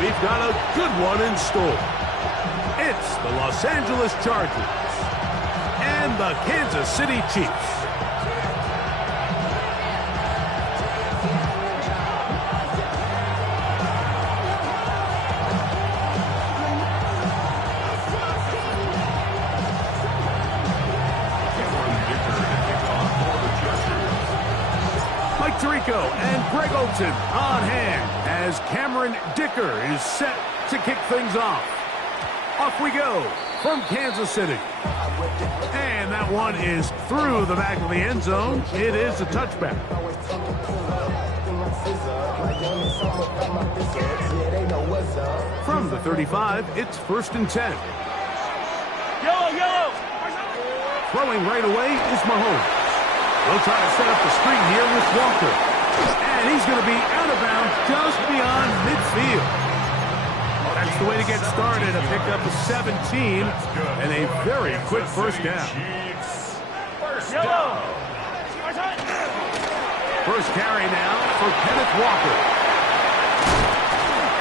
we've got a good one in store. It's the Los Angeles Chargers and the Kansas City Chiefs. Mike Tirico and Greg Olsen on hand as Cameron Dicker is set to kick things off. Off we go from Kansas City. And that one is through the back of the end zone. It is a touchback. From the 35, it's 1st and 10. Yellow! Throwing right away is Mahomes. They'll try to set up the screen here with Walker. And he's going to be out of bounds just beyond midfield. That's the way to get started, a pickup of 17 and a very quick first down. First carry now for Kenneth Walker.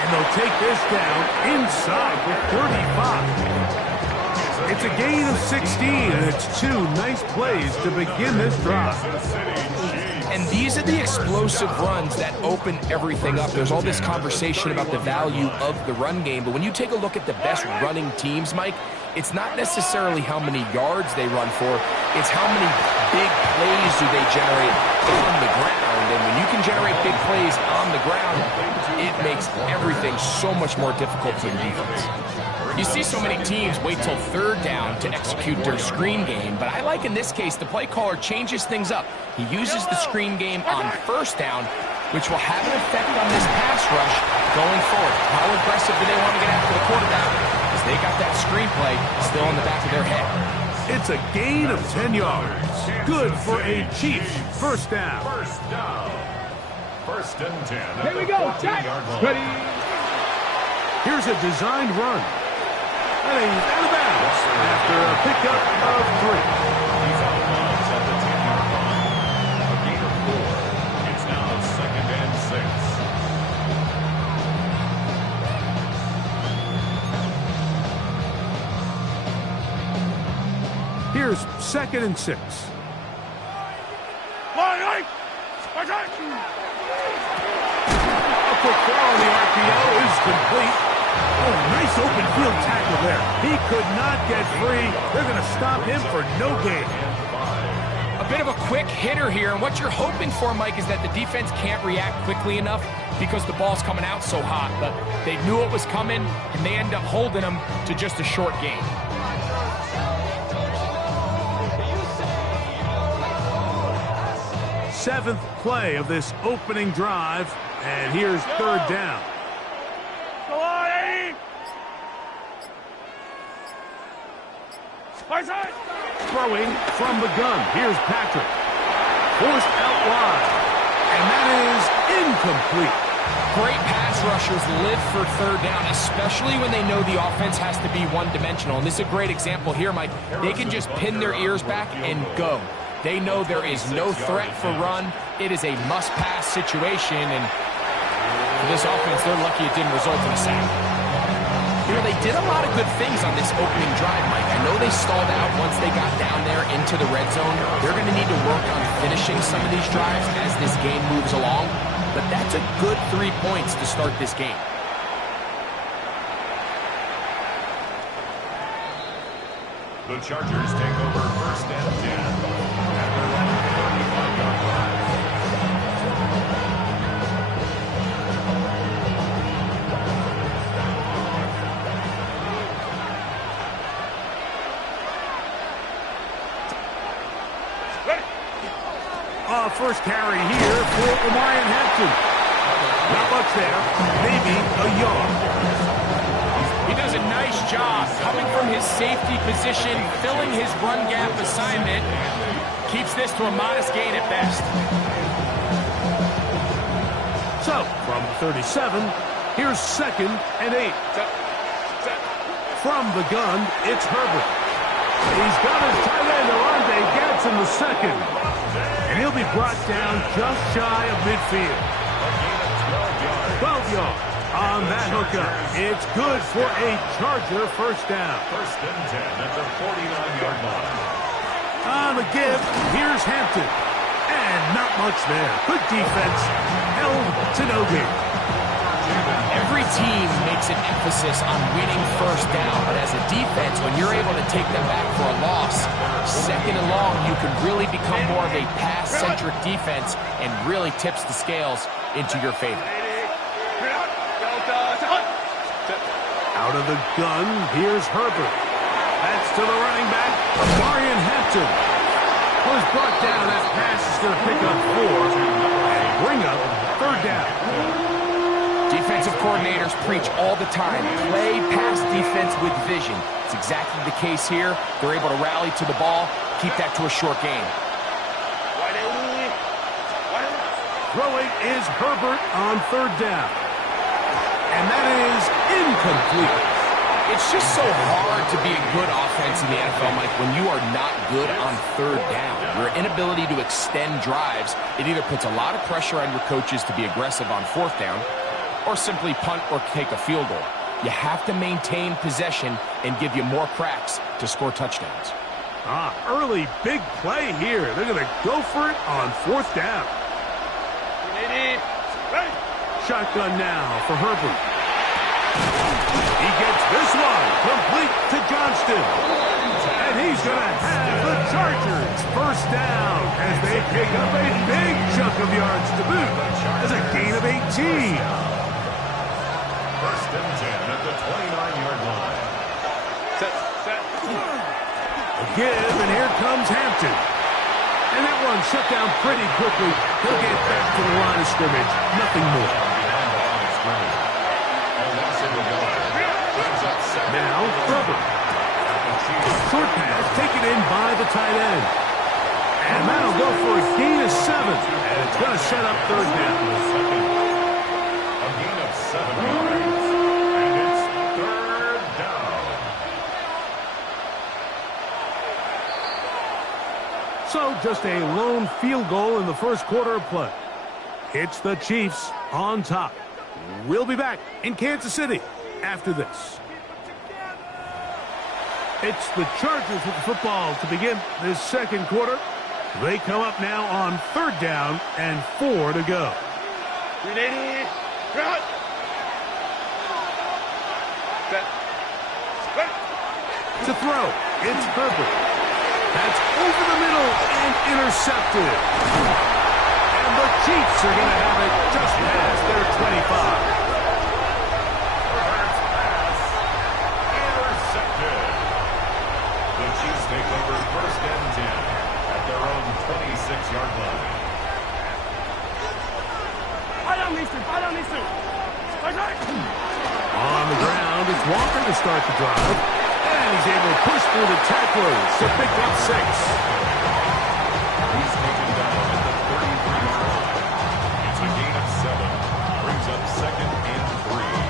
And they'll take this down inside the 35. It's a gain of 16, and it's 2 nice plays to begin this drive. And these are the explosive runs that open everything up. There's all this conversation about the value of the run game, but when you take a look at the best running teams, Mike, it's not necessarily how many yards they run for, it's how many big plays do they generate on the ground. And when you can generate big plays on the ground, it makes everything so much more difficult for the defense. You see so many teams wait till 3rd down to execute their screen game, but I like in this case the play caller changes things up. He uses the screen game on 1st down, which will have an effect on this pass rush going forward. How aggressive do they want to get after the quarterback? Because they got that screenplay still in the back of their head. It's a gain of 10 yards. Good for a Chiefs first down. 1st and 10. Here we go. Ready. Here's a designed run. And he's out of bounds after a pickup of 3. He's out of bounds at the 10-yard line. A gain of 4. It's now 2nd and 6. Here's 2nd and 6. A quick throw on the RPO is complete. Oh, nice open field tackle there. He could not get free. They're going to stop him for no gain. A bit of a quick hitter here, and what you're hoping for, Mike, is that the defense can't react quickly enough because the ball's coming out so hot. But they knew it was coming, and they end up holding them to just a short gain. Seventh play of this opening drive, and here's 3rd down. Throwing from the gun. Here's Patrick. Forced out wide. And that is incomplete. Great pass rushers live for 3rd down, especially when they know the offense has to be one-dimensional. And this is a great example here, Mike. They can just pin their ears back and go. They know there is no threat for run. It is a must-pass situation. And for this offense, they're lucky it didn't result in a sack. You know, they did a lot of good things on this opening drive, Mike. I know they stalled out once they got down there into the red zone. They're going to need to work on finishing some of these drives as this game moves along. But that's a good 3 points to start this game. The Chargers take over 1st and 10 at their own 35-yard line. First carry here for Omarion Hampton. Not much there. Maybe a yard. He does a nice job coming from his safety position, filling his run gap assignment. Keeps this to a modest gain at best. So, from 37, here's 2nd and 8. From the gun, it's Herbert. He's got his tight end, Oronde Gadsden the second. And he'll be brought down just shy of midfield. 12 yards on that hookup. It's good for a Charger first down. First and 10 at the 49-yard line. On the give, here's Hampton. And not much there. Good defense. Held to no gain. Every team makes an emphasis on winning first down, but as a defense, when you're able to take them back for a loss, second and long, you can really become more of a pass-centric defense and really tips the scales into your favor. Out of the gun, here's Herbert. That's to the running back, Marion Hampton. Was brought down. That pass is going to pick up 4 and bring up third down. Defensive coordinators preach all the time, play pass defense with vision. It's exactly the case here. They're able to rally to the ball, keep that to a short game. Throwing is Herbert on third down. And that is incomplete. It's just so hard to be a good offense in the NFL, Mike, when you are not good on third down. Your inability to extend drives, it either puts a lot of pressure on your coaches to be aggressive on fourth down or simply punt or take a field goal. You have to maintain possession and give you more cracks to score touchdowns. Early big play here. They're going to go for it on fourth down. Shotgun now for Herbert. He gets this one complete to Johnston. And he's going to have the Chargers first down as they pick up a big chunk of yards to boot. As a gain of 18. First and 10 at the 29-yard line. A give, and here comes Hampton. And that one shut down pretty quickly. He'll get back to the line of scrimmage. Nothing more. Now, Herbert. Short pass taken in by the tight end. And that'll go for a gain of 7. And it's going to set up third down. A gain of 7 yards. And it's third down. So just a lone field goal in the first quarter of play. It's the Chiefs on top. We'll be back in Kansas City after this. It's the Chargers with the football to begin this second quarter. They come up now on third down and 4 to go. To throw, it's Herbert. That's over the middle and intercepted. And the Chiefs are going to have it just past their 25. Take over first and 10 at their own 26-yard line. On the ground, it's Walker to start the drive. And he's able to push through the tacklers to pick up 6. He's taken down at the 33-yard line. It's a gain of 7. Brings up second and 3.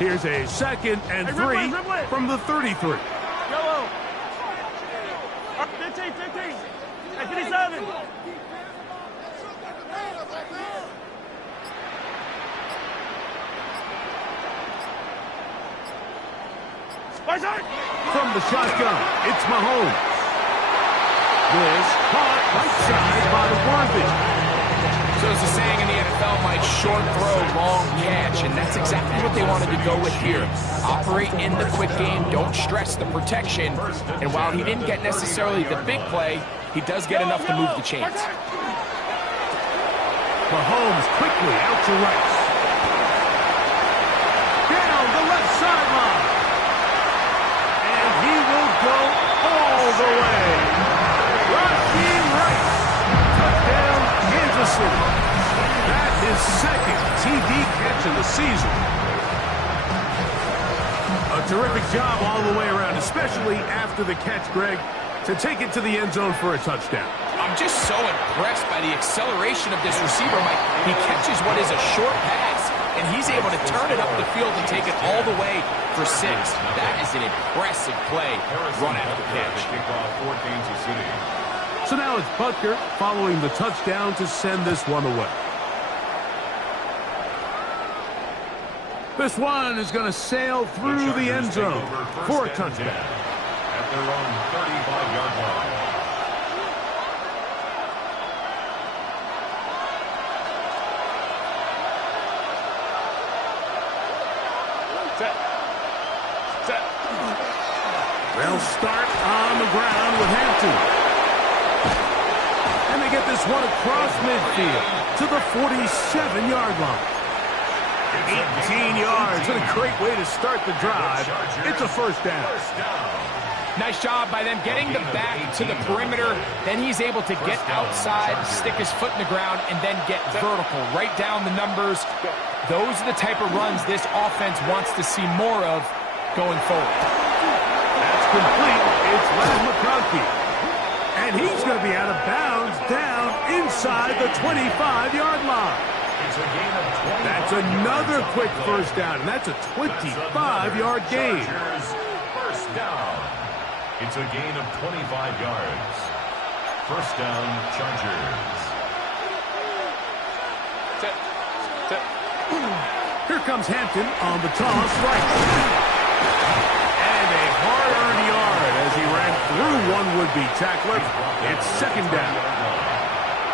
Here's a second and 3 from the 33. Yellow. 15, 15. 57. From the shotgun, it's Mahomes. This caught right side by Worthy. So as the saying in the NFL, Mike, short throw, long catch, and that's exactly what they wanted to go with here. Operate in the quick game, don't stress the protection, and while he didn't get necessarily the big play, he does get enough to move the chains. Mahomes quickly out to right. Down the left sideline. And he will go all the way. Raheem Rice. Touchdown, Kansas City. That is second TD catch of the season. A terrific job all the way around, especially after the catch, Greg, to take it to the end zone for a touchdown. I'm just so impressed by the acceleration of this receiver, Mike. He catches what is a short pass, and he's able to turn it up the field and take it all the way for 6. That is an impressive play, run after catch. For Kansas City. So now it's Butker following the touchdown to send this one away. This one is going to sail through the end zone for a touchdown. At their own 35-yard line. They'll start on the ground with Hampton. And they get this one across midfield to the 47-yard line. 18 yards and a great way to start the drive. It's a first down. Nice job by them getting the back to the perimeter. Then he's able to get outside, stick his foot in the ground, and then get vertical. Right down the numbers. Those are the type of runs this offense wants to see more of going forward. That's complete. It's Les McConkey. And he's going to be out of bounds down inside the 25-yard line. That's another quick first down, and that's a 25-yard gain. First down. It's a gain of 25 yards. First down, Chargers. Here comes Hampton on the toss right. And a hard-earned yard as he ran through one would-be tackler. It's second down.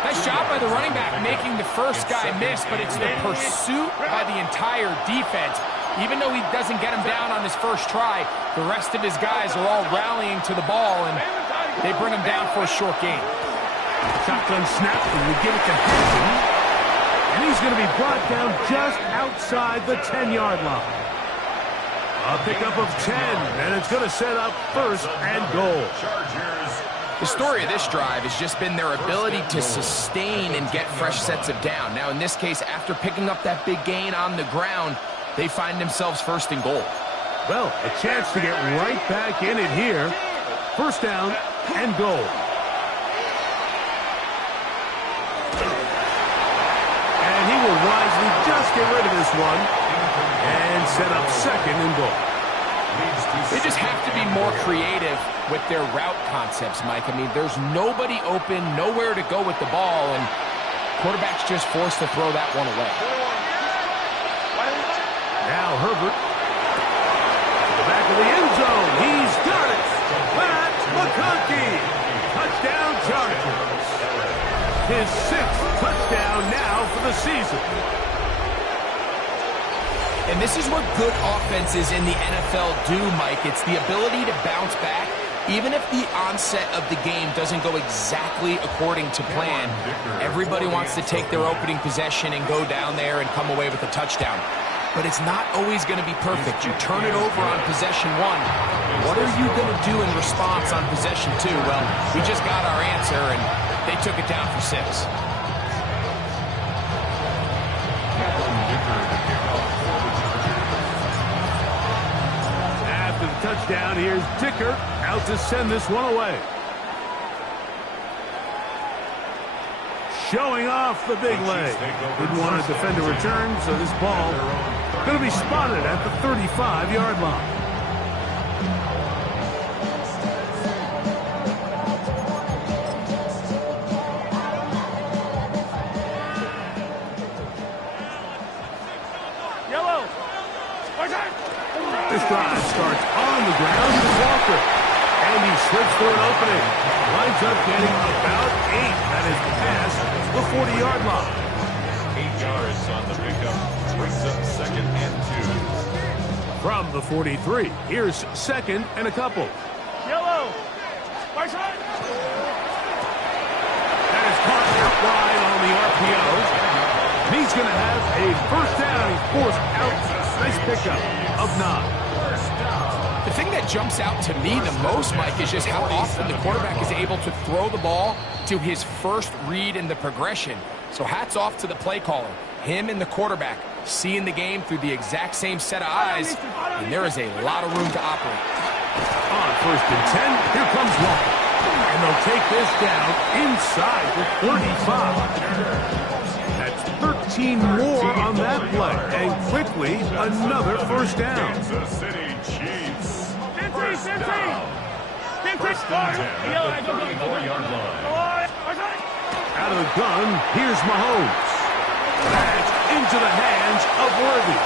Nice job by the running back making the first guy miss, but it's the pursuit by the entire defense. Even though he doesn't get him down on his first try, the rest of his guys are all rallying to the ball, and they bring him down for a short gain. Shotgun snap, and we give it to Hampton. And he's going to be brought down just outside the 10-yard line. A pickup of 10, and it's going to set up first and goal. The story of this drive has just been their ability to sustain and get fresh sets of down. Now, in this case, after picking up that big gain on the ground, they find themselves first and goal. Well, a chance to get right back in it here. First down and goal. And he will wisely just get rid of this one and set up second and goal. They just have to be more creative with their route concepts, Mike. I mean, there's nobody open, nowhere to go with the ball, and quarterback's just forced to throw that one away. Now Herbert to the back of the end zone. He's got it. That's McConkey. Touchdown Chargers. His 6th touchdown now for the season. And this is what good offenses in the NFL do, Mike. It's the ability to bounce back, even if the onset of the game doesn't go exactly according to plan. Everybody wants to take their opening possession and go down there and come away with a touchdown. But it's not always going to be perfect. You turn it over on possession 1. What are you going to do in response on possession 2? Well, we just got our answer, and they took it down for 6. After the touchdown, here's Dicker out to send this one away. Showing off the big leg. Didn't want to defend a return, so this ball going to be spotted at the 35-yard line. Yellow. This drive starts on the ground with Walker. And he slips through an opening. Winds up getting about 8 at his pass, the 40-yard line. 8 yards on the pickup. Brings up second and 2. From the 43, here's second and a couple. Yellow. Right side. That is caught out wide on the RPOs. And he's going to have a first down. He's forced out. Nice pickup of 9. The thing that jumps out to me the most, Mike, is just how often the quarterback is able to throw the ball to his first read in the progression. So hats off to the play caller. Him and the quarterback seeing the game through the exact same set of eyes, and there is a lot of room to operate. On first and 10, here comes Walker. And they'll take this down inside the 35. That's 13 more on that play. And quickly, another first down. Kansas City Chiefs. First 15. down. First and 10 at the 34-yard line. Out of the gun, here's Mahomes. That's into the hands of Worthy.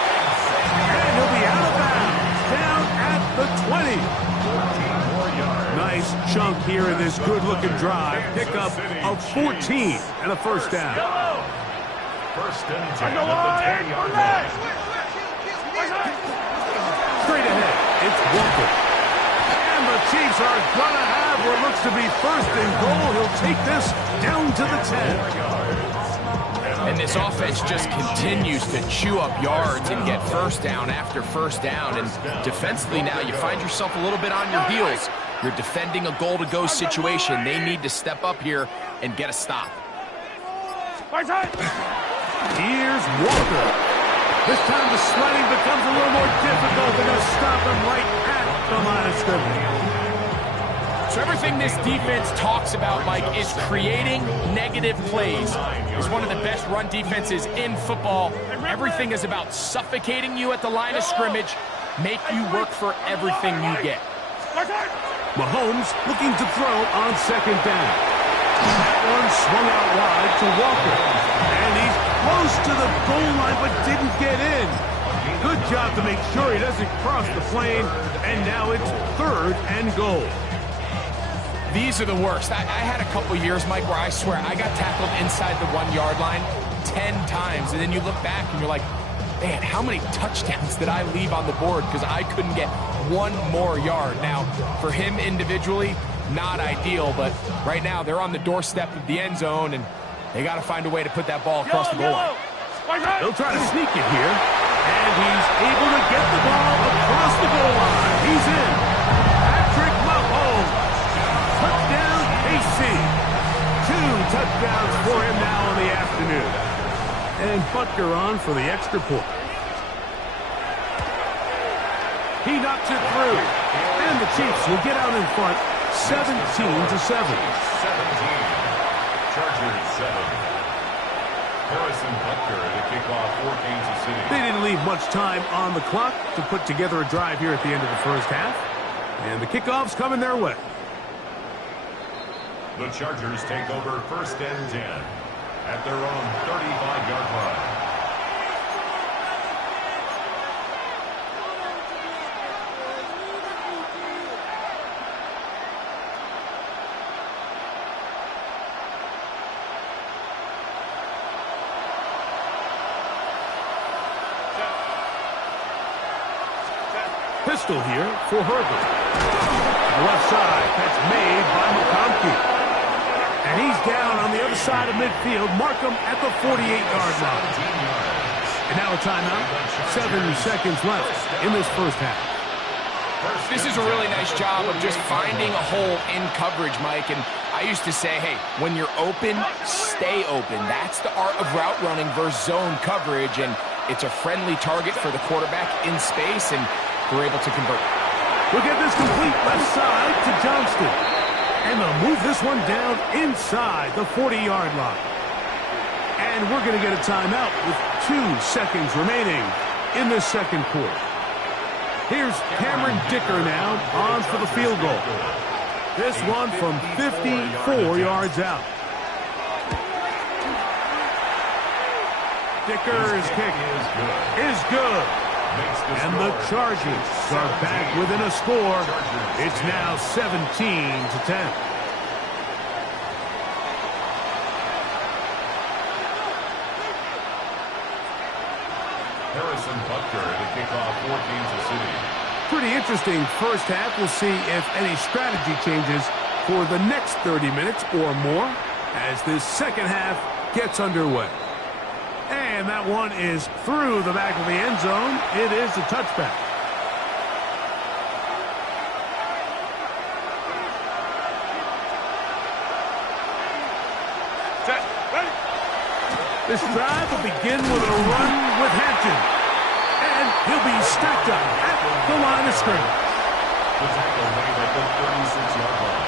here in this good-looking drive. Pickup of 14 and a first down. First and 10 at the 10-yard line. Straight ahead, it's Walker. And the Chiefs are going to have what looks to be first and goal. He'll take this down to the 10. And this offense just continues to chew up yards and get first down after first down. And defensively now, you find yourself a little bit on your heels. You're defending a goal-to-go situation. They need to step up here and get a stop. Here's Walker. This time the sledding becomes a little more difficult. They're going to stop him right at the line of scrimmage. So everything this defense talks about, Mike, is creating negative plays. It's one of the best run defenses in football. Everything is about suffocating you at the line of scrimmage, make you work for everything you get. Mahomes looking to throw on second down. That one swung out wide to Walker. And he's close to the goal line but didn't get in. Good job to make sure he doesn't cross the plane. And now it's third and goal. These are the worst. I had a couple years, Mike, where I swear I got tackled inside the 1-yard line 10 times. And then you look back and you're like, man, how many touchdowns did I leave on the board because I couldn't get one more yard? Now, for him individually, not ideal, but right now they're on the doorstep of the end zone, and they got to find a way to put that ball across the goal line. They'll try to sneak it here, and he's able to get the ball across the goal line. He's in. Patrick Mahomes. Touchdown, KC. 2 touchdowns for him now in the afternoon. And Butker on for the extra point. He knocks it through. And the Chiefs will get out in front 17-7. 17. Chargers 7. Harrison Butker to kick off for Kansas City. They didn't leave much time on the clock to put together a drive here at the end of the first half. And the kickoff's coming their way. The Chargers take over first and 10 at their own 35-yard line. Pistol here for Herbert. Left side, that's made by McConkey. And he's down on the other side of midfield. Markham at the 48-yard line. And now a timeout. 7 seconds left in this first half. This is a really nice job of just finding a hole in coverage, Mike. And I used to say, hey, when you're open, stay open. That's the art of route running versus zone coverage. And it's a friendly target for the quarterback in space, and they're able to convert. Look at this complete left side to Johnston. And they'll move this one down inside the 40-yard line. And we're going to get a timeout with 2 seconds remaining in this second quarter. Here's Cameron Dicker now on for the field goal. This one from 54 yards out. Dicker's kick is good. And the Chargers are back within a score. It's now 17-10. Harrison Butker to kick off for Kansas City. Pretty interesting first half. We'll see if any strategy changes for the next 30 minutes or more as this second half gets underway. And that one is through the back of the end zone. It is a touchback. This drive will begin with a run with Hampton. And he'll be stacked up at the line of scrimmage. The tackle made at the 36-yard line.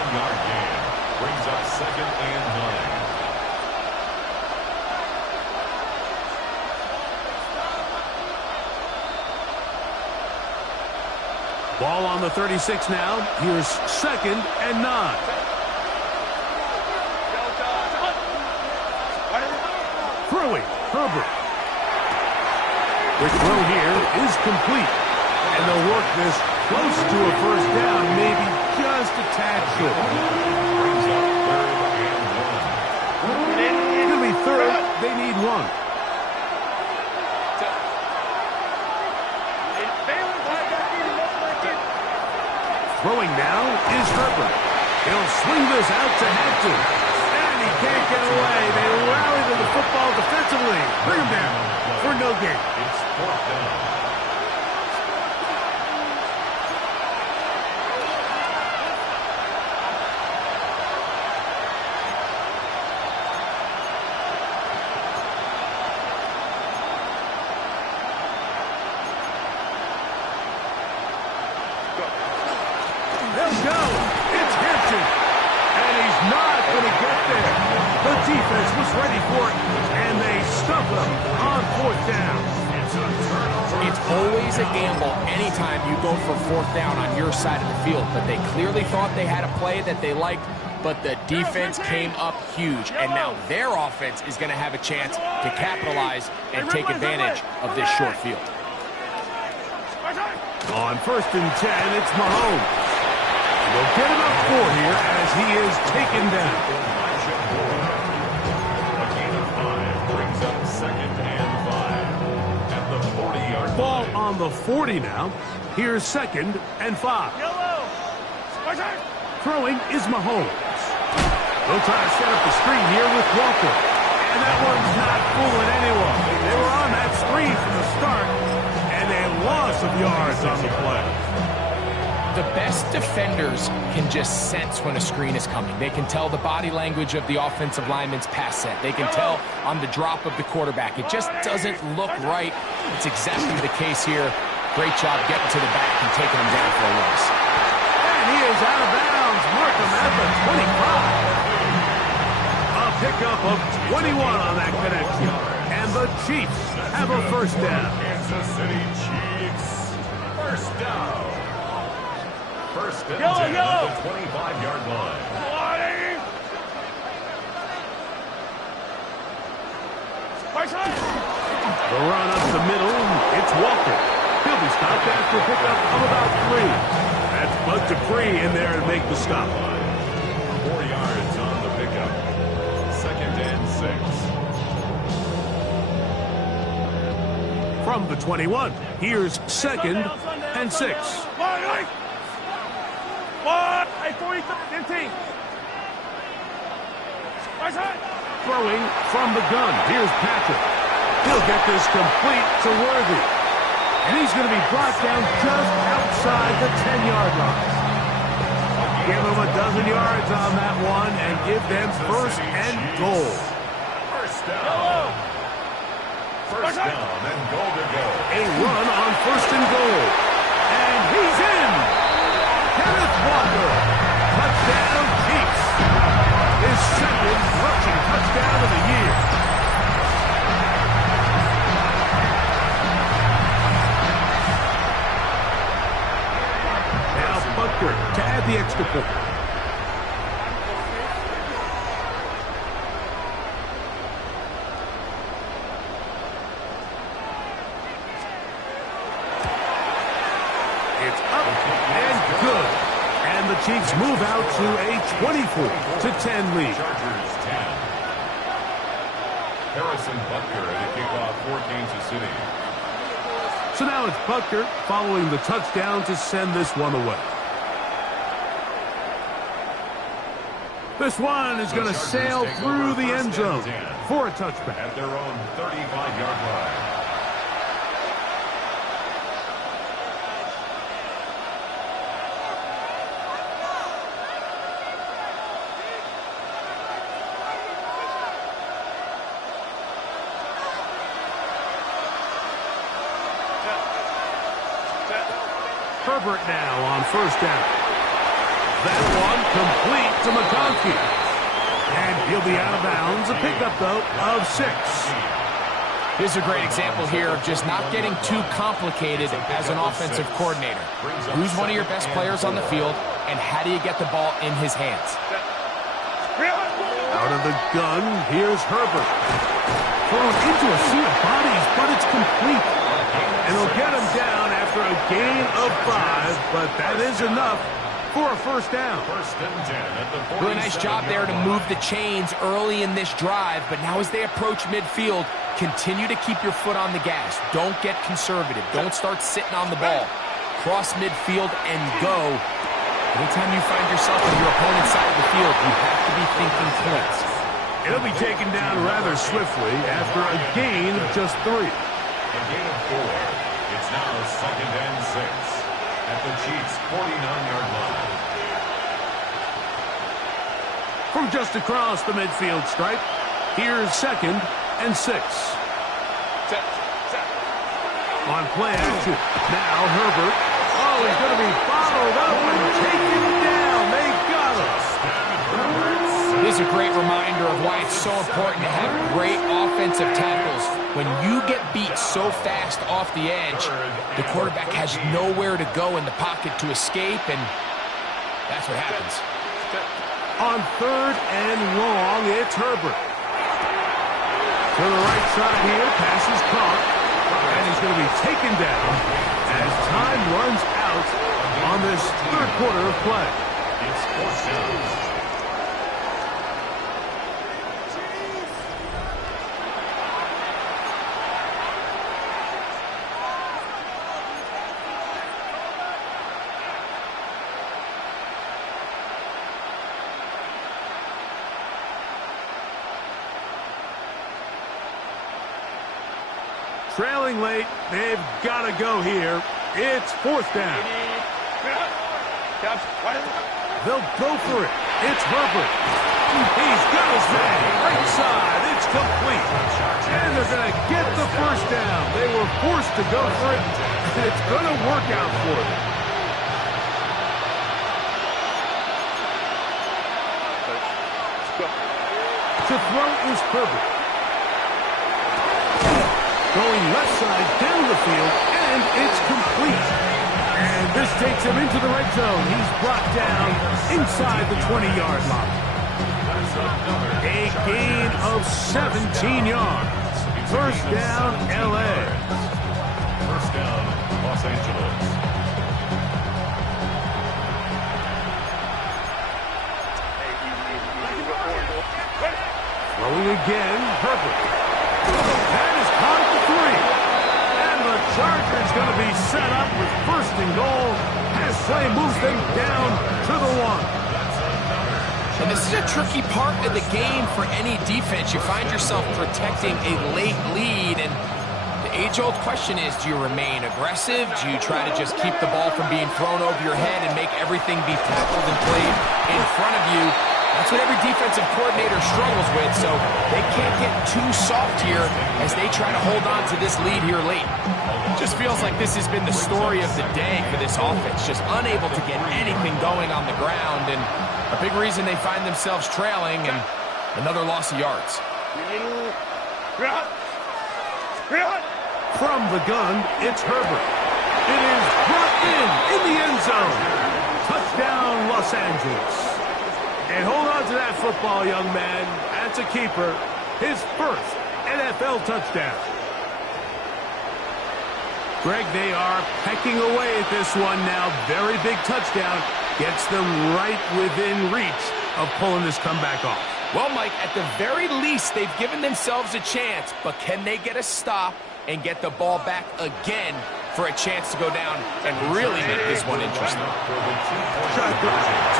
1-yard gain brings up second and 9. Ball on the 36 now. Here's second and 9. Throwing, Herbert. The throw here is complete. And they'll work this close to a first down, maybe just a tad short. Brings up 3rd and 1. It'll be 3rd. They need 1. Throwing now is Herbert. He'll swing this out to Hampton. And he can't get away. They rally to the football defensively. Bring him down for no gain. It's 4th down. They'll go. It's Hampton. And he's not going to get there. The defense was ready for it, and they stuff him on 4th down. It's always a gamble anytime you go for 4th down on your side of the field, but they clearly thought they had a play that they liked, but the defense came up huge, and now their offense is going to have a chance to capitalize and take advantage of this short field. On 1st and 10, it's Mahomes. They'll get him up 4 here as he is taken down. A gain of 5 brings up 2nd and 5 at the 40-yard line. Ball on the 40 now. Here's 2nd and 5. Throwing is Mahomes. They'll try to set up the screen here with Walker. And that one's not fooling anyone. They were on that screen from the start, and a loss of yards on the play. The best defenders can just sense when a screen is coming. They can tell the body language of the offensive lineman's pass set. They can tell on the drop of the quarterback. It just doesn't look right. It's exactly the case here. Great job getting to the back and taking him down for a loss. And he is out of bounds. Mark him at the 25. A pickup of 21 on that connection. And the Chiefs have a 1st down. Kansas City Chiefs. 1st down. 1st and 10 at the 25-yard line. The run up the middle, it's Walker. He'll be stopped after a pickup of about 3. That's Bud Dupree in there to make the stop. 4 yards on the pickup. 2nd and 6. From the 21, here's 2nd and 6. Throwing from the gun. Here's Patrick. He'll get this complete to Worthy. And he's going to be brought down just outside the 10-yard line. Give him a dozen yards on that one and give them 1st and goal. 1st down. 1st down and goal to go. A run on 1st and goal. And he's in. Kenneth Walker. Touchdown Chiefs. His 2nd rushing touchdown of the year. Now Butker to add the extra point. It's up and good. And the Chiefs move out to a 24-10 lead. Chargers 10. Harrison Butker at a kickoff for Kansas City. So now it's Butker following the touchdown to send this one away. This one is going to sail through the end zone for a touchback. At their own 35-yard line. Herbert now on 1st down. That one complete to McConkey. And he'll be out of bounds. A pickup, though, of 6. Here's a great example here of just not getting too complicated as an offensive coordinator. Who's one of your best players on the field, and how do you get the ball in his hands? Out of the gun, here's Herbert. Thrown into a sea of bodies, but it's complete. And he'll get him down after a gain of 5, but that is enough for a first down. First and 10 at the 47. Really nice job there to move the chains early in this drive, but now as they approach midfield, continue to keep your foot on the gas. Don't get conservative. Don't start sitting on the ball. Cross midfield and go. Anytime you find yourself on your opponent's side of the field, you have to be thinking points. It'll be taken down rather swiftly after a gain of just 3. A gain of 4. It's now second and 6 at the Chiefs' 49-yard line. From just across the midfield stripe, here's second and 6. On play action, now Herbert. Oh, he's going to be followed up and taken down. They got him. This is a great reminder of why it's so important to have great offensive tackles. When you get beat so fast off the edge, the quarterback has nowhere to go in the pocket to escape, and that's what happens. On third and long, it's Herbert. To the right side here, pass is caught, and he's going to be taken down as time runs out on this third quarter of play. It's fourth down. Trailing late, they've got to go here. It's fourth down. They'll go for it. It's Herbert. He's got his man. Right side. It's complete. And they're going to get the first down. They were forced to go for it, and it's going to work out for them. To throw is Herbert. Going left side down the field, and it's complete. And this takes him into the red zone. He's brought down inside the 20-yard line. A gain of 17 yards. First down, L.A. First down, Los Angeles. Throwing again, Herbert. That is caught at the 3. And the Chargers going to be set up with first and goal as play moves them down to the 1. And this is a tricky part of the game for any defense. You find yourself protecting a late lead, and the age-old question is, do you remain aggressive? Do you try to just keep the ball from being thrown over your head and make everything be tackled and played in front of you? That's what every defensive coordinator struggles with, so they can't get too soft here as they try to hold on to this lead here late. Just feels like this has been the story of the day for this offense, just unable to get anything going on the ground, and a big reason they find themselves trailing and another loss of yards. From the gun, it's Herbert. It is brought in the end zone. Touchdown, Los Angeles. And hold on to that football, young man. That's a keeper. His first NFL touchdown. Greg, they are pecking away at this one now. Very big touchdown. Gets them right within reach of pulling this comeback off. Well, Mike, at the very least, they've given themselves a chance, but can they get a stop and get the ball back again for a chance to go down and really make this one interesting? To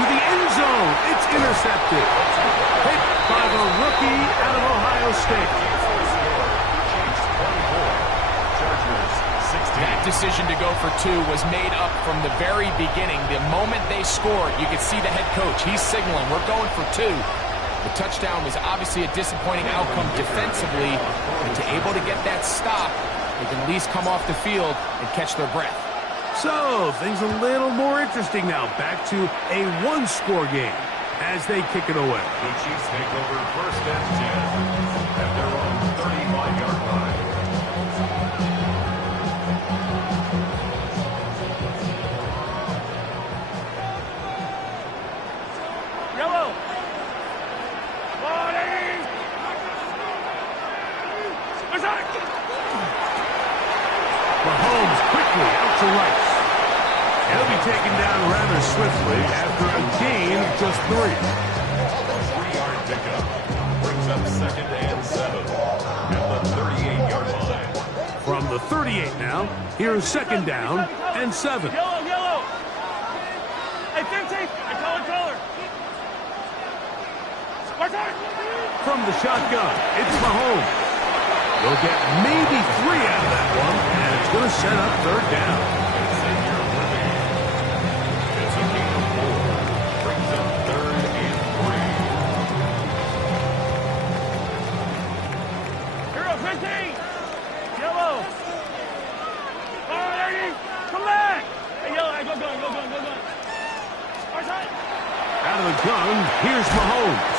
the end zone. It's intercepted. Hit by the rookie out of Ohio State. That decision to go for 2 was made up from the very beginning. The moment they scored, you could see the head coach. He's signaling, we're going for 2. The touchdown was obviously a disappointing outcome defensively, but to able to get that stop, they can at least come off the field and catch their breath. So, things a little more interesting now. Back to a one-score game as they kick it away. The Chiefs take over first and 10 at their own 35-yard line. Yellow. Mahomes quickly out to Rice. It'll be taken down rather swiftly after a gain of just 3. 3-yard pickup brings up 2nd and 7 at the 38-yard line. From the 38 now, here's 2nd down and 7. Yellow, yellow. Hey, 15. I call it color. From the shotgun, it's Mahomes. He'll get maybe 3 out of that one, and it's going to set up 3rd down. It's a gain of 4. Brings up 3rd and 3. Hero 15. Yellow. All right, come back. Hey, yellow, go gun, go gun, go gun. Out of the gun, here's Mahomes.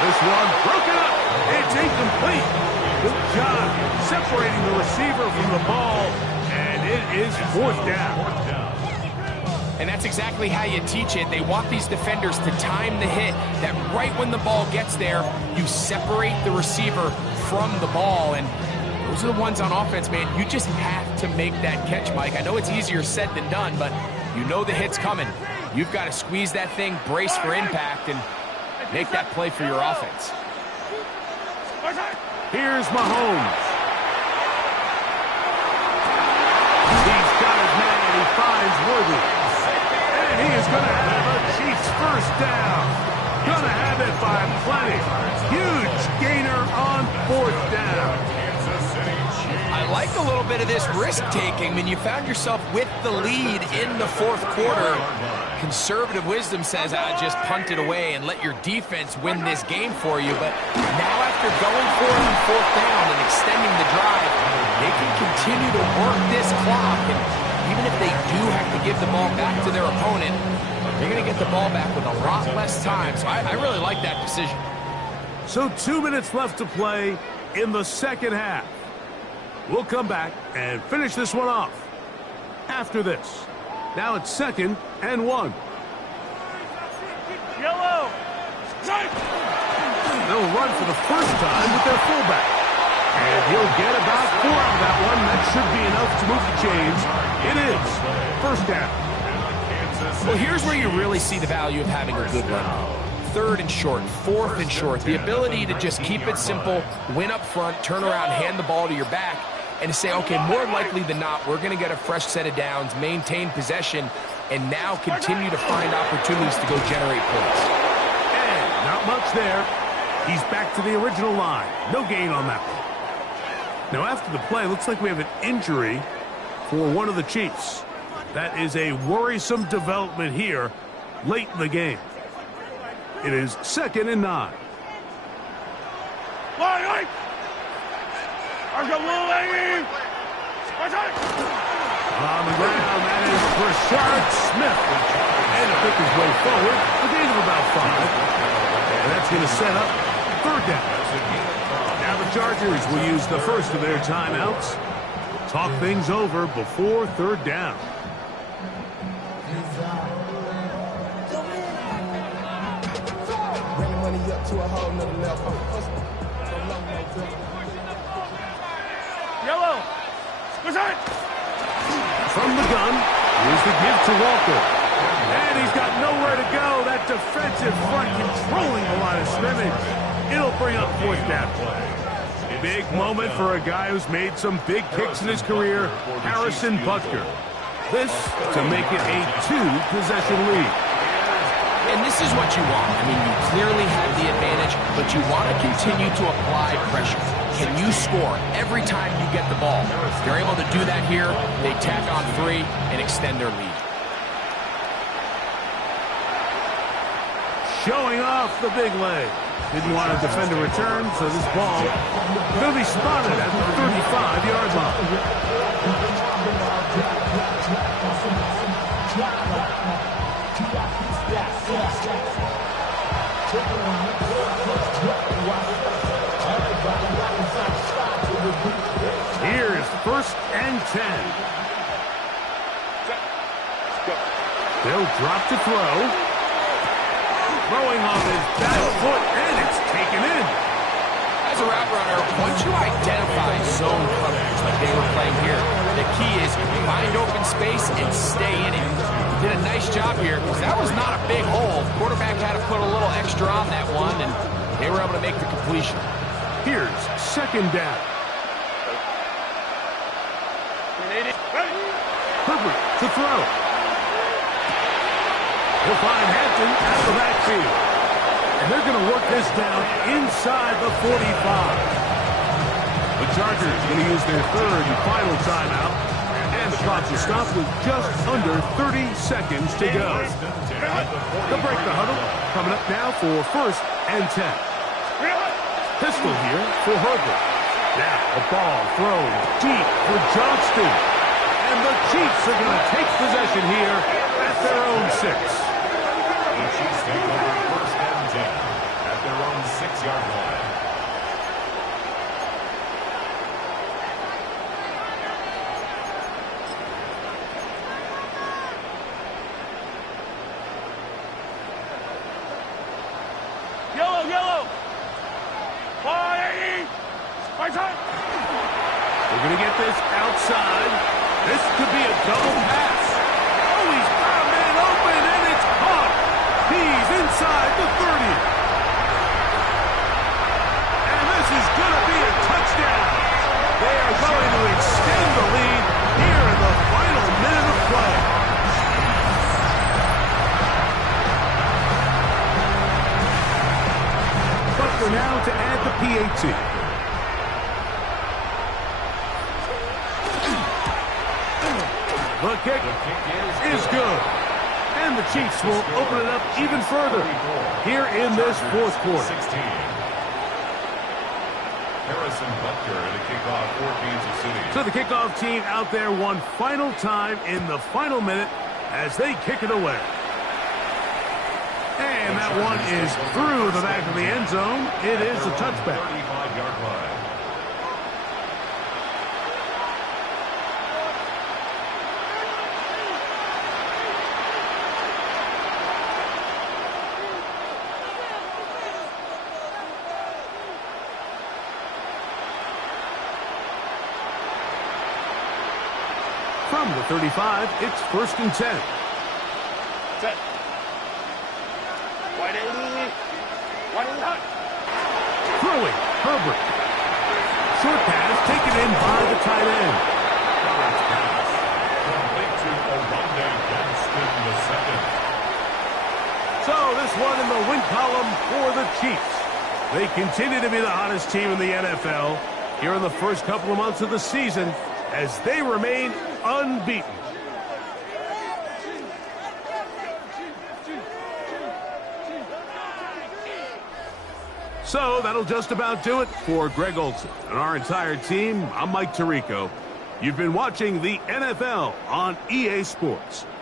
This one broken up. It's incomplete. Good job separating the receiver from the ball, and it is 4th down. And that's exactly how you teach it. They want these defenders to time the hit, that right when the ball gets there, you separate the receiver from the ball. And those are the ones on offense, man. You just have to make that catch, Mike. I know it's easier said than done, but you know the hit's coming. You've got to squeeze that thing, brace for impact, and make that play for your offense. Here's Mahomes. He's got his man, and he finds Worthy. And he is going to have a Chiefs 1st down. Going to have it by plenty. Huge gainer on 4th down. I like a little bit of this risk-taking. When you found yourself with the lead in the 4th quarter, conservative wisdom says, just punt it away and let your defense win this game for you. But now after going for it on 4th down and extending the drive, they can continue to work this clock. And even if they do have to give the ball back to their opponent, they're going to get the ball back with a lot less time. So I really like that decision. So 2 minutes left to play in the 2nd half. We'll come back and finish this one off after this. Now it's 2nd and 1. Yellow. They'll run for the first time with their fullback. And he'll get about 4 out of that one. That should be enough to move the chains. It is 1st down. Well, here's where you really see the value of having a good run. 3rd and short, 4th and short. The ability to just keep it simple, win up front, turn around, hand the ball to your back, and to say, okay, more likely than not, we're going to get a fresh set of downs, maintain possession, and now continue to find opportunities to go generate points. And not much there. He's back to the original line. No gain on that one. Now, after the play, looks like we have an injury for one of the Chiefs. That is a worrisome development here late in the game. It is 2nd and 9. On the ground, that is Rashard Smith. And to pick his way forward, a gain of about 5. And that's going to set up 3rd down. Now the Chargers will use the first of their timeouts. Talk things over before 3rd down. Yellow. From the gun, here's the give to Walker. And he's got nowhere to go. That defensive front controlling the line of scrimmage. It'll bring up 4th down. Big moment for a guy who's made some big kicks in his career, Harrison Butker. This to make it a 2-possession lead. And this is what you want. I mean, you clearly have the advantage, but you want to continue to apply pressure. Can you score every time you get the ball? If they're able to do that here, they tack on 3 and extend their lead. Showing off the big leg. Didn't want to defend a return, so this ball will be spotted at the 35-yard line. Here's 1st and 10. They'll drop to throw. Throwing on his back foot, and it's taken in. As a route runner, once you identify zone coverage like they were playing here, the key is find open space and stay in it. Did a nice job here because that was not a big hole. Quarterback had to put a little extra on that one, and they were able to make the completion. Here's second down. Herbert to throw. He'll find Hampton out of the backfield. And they're going to work this down inside the 45. The Chargers going to use their third and final timeout. And the clock will stop with just under 30 seconds to go. They'll break the huddle. Coming up now for first and 10. Pistol here for Herbert. Now a ball thrown deep for Johnston. And the Chiefs are going to take possession here at their own 6. The Chiefs take over first and 10 at their own 6-yard line. Yellow, yellow. 480. Right side. We're going to get this outside. This could be a double pass. Oh, he's got a man open, and it's caught. He's inside the 30. And this is going to be a touchdown. They are going to extend the lead here in the final minute of play. Butler now to add the PAT. The kick is good. And the Chiefs will open it up even further here in this fourth quarter. 16. Harrison Butker to kick off for Kansas City. So the kickoff team out there one final time in the final minute as they kick it away. And that one is through the back of the end zone. It is a touchback. 35-yard line. From the 35, it's first and 10. Set. 180. 180. Throwing, Herbert. Short pass taken in by the tight end. Complete to Oronde Gadsden II. So this one in the win column for the Chiefs. They continue to be the hottest team in the NFL here in the first couple of months of the season as they remain unbeaten. So that'll just about do it for Greg Olsen and our entire team. I'm Mike Tirico. You've been watching the NFL on EA Sports.